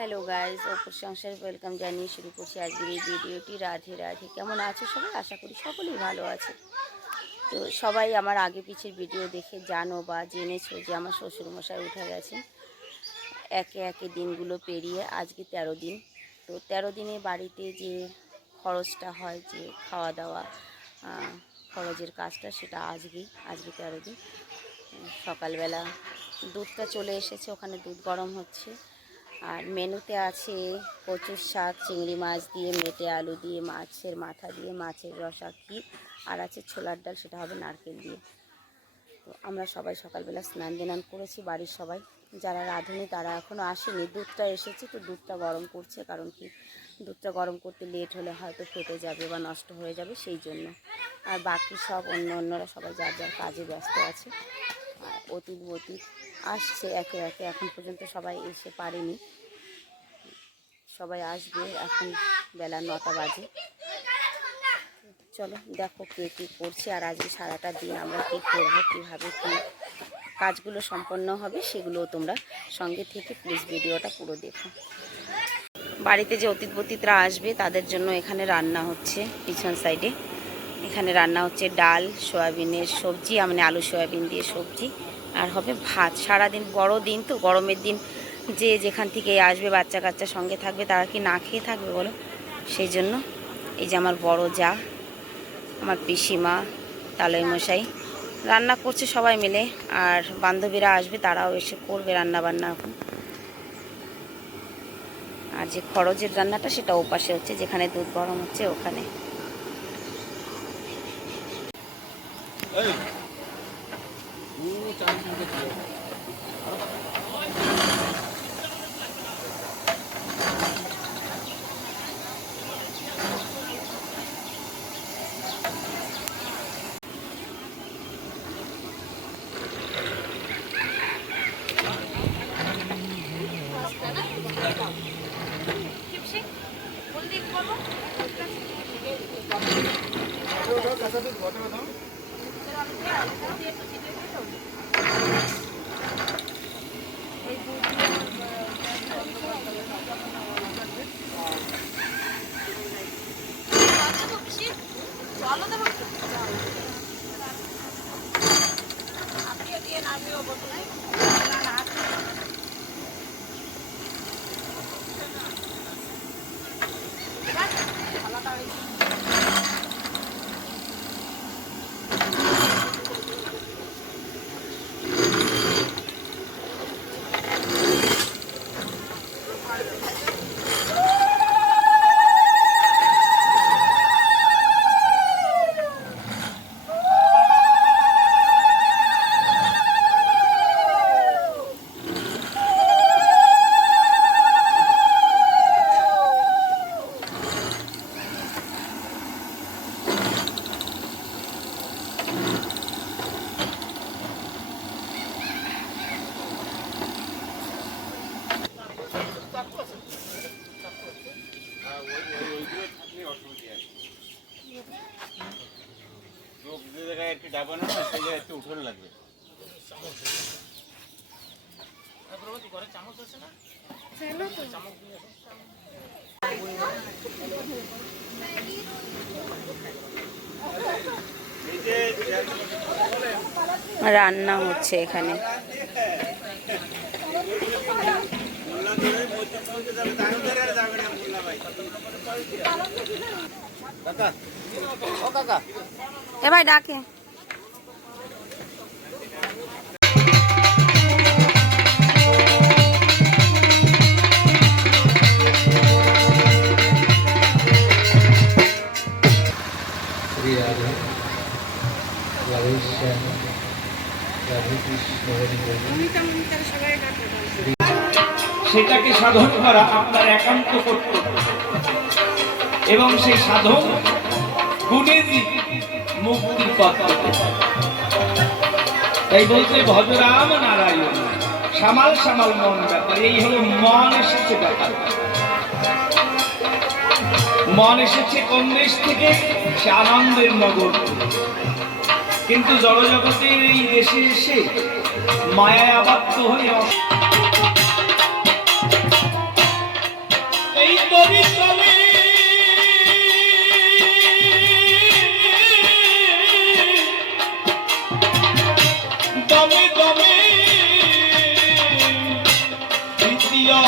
Hello guys অপুর সংসার welcome জানিয়ে শুরু করছি আজকের এই ভিডিওটি। রাধে রাধে, কেমন আছে সবাই? আশা করি সকলেই ভালো আছে। তো সবাই আমার আগে পিছের ভিডিও দেখে জানো বা জেনেছো যে আমার শ্বশুরমশাই উঠে গেছেন। একে একে দিনগুলো পেরিয়ে আজকে তেরো দিন। তো তেরো দিনে বাড়িতে যে খরচটা হয়, যে খাওয়া দাওয়া খরচের কাজটা, সেটা আজকেই, আজকে তেরো দিন। সকালবেলা দুধটা চলে এসেছে, ওখানে দুধ গরম হচ্ছে। আর মেনুতে আছে কচুর শাক, চিংড়ি মাছ দিয়ে, মেটে আলু দিয়ে, মাছের মাথা দিয়ে, মাছের রসা, ক্ষীর, আর আছে ছোলার ডাল, সেটা হবে নারকেল দিয়ে। তো আমরা সবাই সকালবেলা স্নান দেনান করেছি, বাড়ির সবাই। যারা রাঁধুনি, তারা এখনও আসেনি। দুধটা এসেছে, তো দুধটা গরম করছে, কারণ কি? দুধটা গরম করতে লেট হলে হয়তো ফেটে যাবে বা নষ্ট হয়ে যাবে, সেই জন্য। আর বাকি সব অন্য অন্যরা সবাই যার যার কাজে ব্যস্ত আছে। অতীত অতীত আসছে একে একে। এখন পর্যন্ত সবাই এসে পারেনি। সবাই আসবে এখন বেলা নটা বাজে। চলো দেখো কে কী করছে আর আজকে সারাটা দিন আমরা কী করব, কীভাবে কী কাজগুলো সম্পন্ন হবে সেগুলোও তোমরা সঙ্গে থেকে প্লিজ ভিডিওটা পুরো দেখো। বাড়িতে যে অতীত বতীতরা আসবে তাদের জন্য এখানে রান্না হচ্ছে পিছন সাইডে এখানে রান্না হচ্ছে ডাল, সয়াবিনের সবজি মানে আলু, সয়াবিন দিয়ে সবজি। আর হবে ভাত। সারাদিন বড় দিন তো, গরমের দিন যে যেখান থেকে আসবে বাচ্চা কাচ্চা সঙ্গে থাকবে, তারা কি না খেয়ে থাকবে বলো? সেই জন্য এই যে আমার বড় যা, আমার পিসিমা তালই মশাই রান্না করছে সবাই মিলে। আর বান্ধবীরা আসবে, তারাও এসে করবে রান্না বান্না এখন। আর যে খরচের রান্নাটা, সেটা ওপাশে হচ্ছে, যেখানে দুধ গরম হচ্ছে, ওখানে। এই। ও চার লোক রান্না হচ্ছে এখানে। এ ভাই ডাকে। সাধন করা আপনার একান্ত কর্তব্য। এবং সেই সাধন গুণেরই মুক্তির পথ তাই বলতে ভজরাম নারায়ণ, সামাল সামাল মন ব্যাপার, এই হলো মন এসেছে ব্যাপার। মন এসেছে কোন থেকে, সে আনন্দের নগর। কিন্তু জড়জগতের এই দেশে এসে মায়ায় আবদ্ধ হয়ে দমে দমে দ্বিতীয়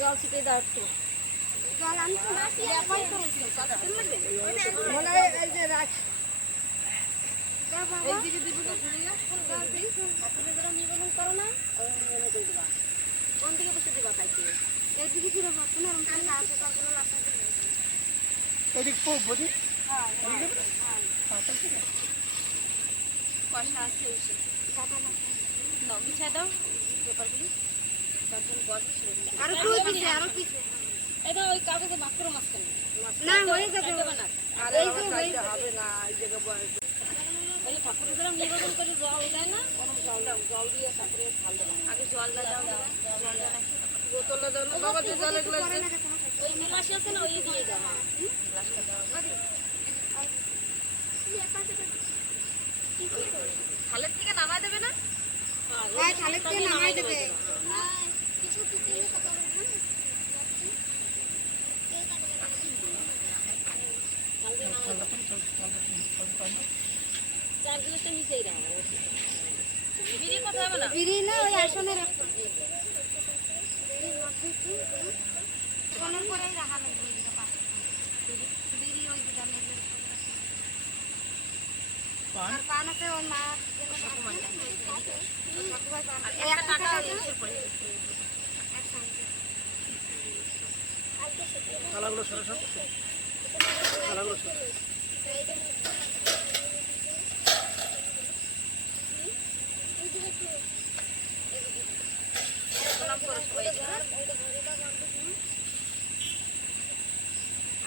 জল ছিটিয়ে দাও একটু। জল আনছি হয় এই যে রাখ এইদিকে দিবি তো নিবেদন করো না কোন দিকে বসে দিবা খাইতে এইদিকে কি রকম কোনো রকম না আছে কোনো লাগবে এদিক বুঝি কষা আছে নাও বিছায় দাও। পেপারগুলি। তারপর গল্প ছিল আরও পিছে আরও পিছে এটা ওই কাগজে মাত্র মাঝখানে। না হয়ে যাবে। না। আর এই যে হবে না এই জায়গায় ওই ঠাকুরের যেরকম নিবেদন করে জল দেয় না? ওরকম জল দাও জল দিয়ে তারপরে ঢাল দেবো। আগে জলটা দাও জল দাও বোতলটা দাও না বাবা যে জল এগুলো ওই মেলাসি আছে না ওই দিয়ে দাও। গ্লাসটা দাও খালের থেকে নামায় দেবে না? হ্যাঁ খালের থেকে নামায় দেবে বিড়ি না ওই আসনে রাখো লাগবে পাশে। ওই গুদামে আর পান আছে ওর মা। থালাগুলো সরে থালাগুলো সরে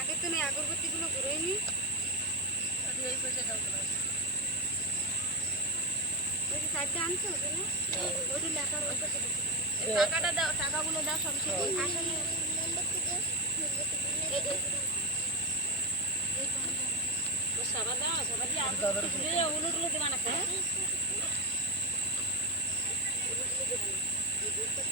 আগে তো নেই আগরবাতি গুলো ঘুরেনি ওই যে সাইডটা আনছো ওখানে ওই যে লেখা রয়েছে টাকাটা দাও টাকাগুলো দাও সব শেষে আসলে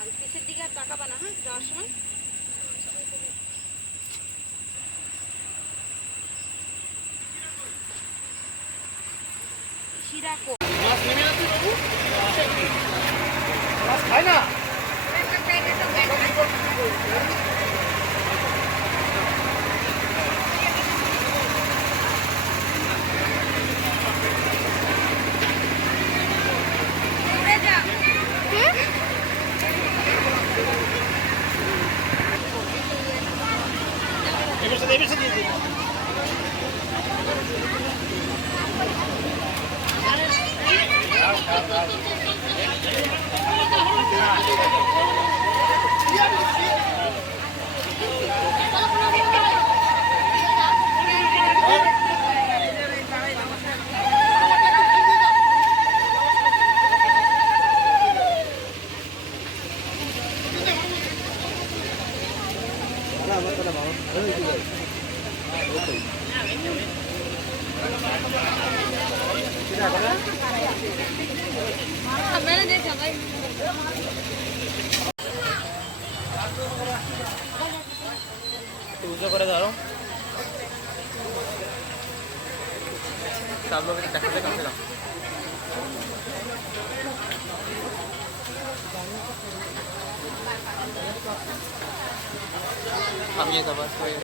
আর পিছের দিকে আর তাকাবা না হ্যাঁ? যাওয়ার সময়? শিরা উঁচু করে ধরো সব লোকের দেখাতে কাছে দাও হয়ে গেছে।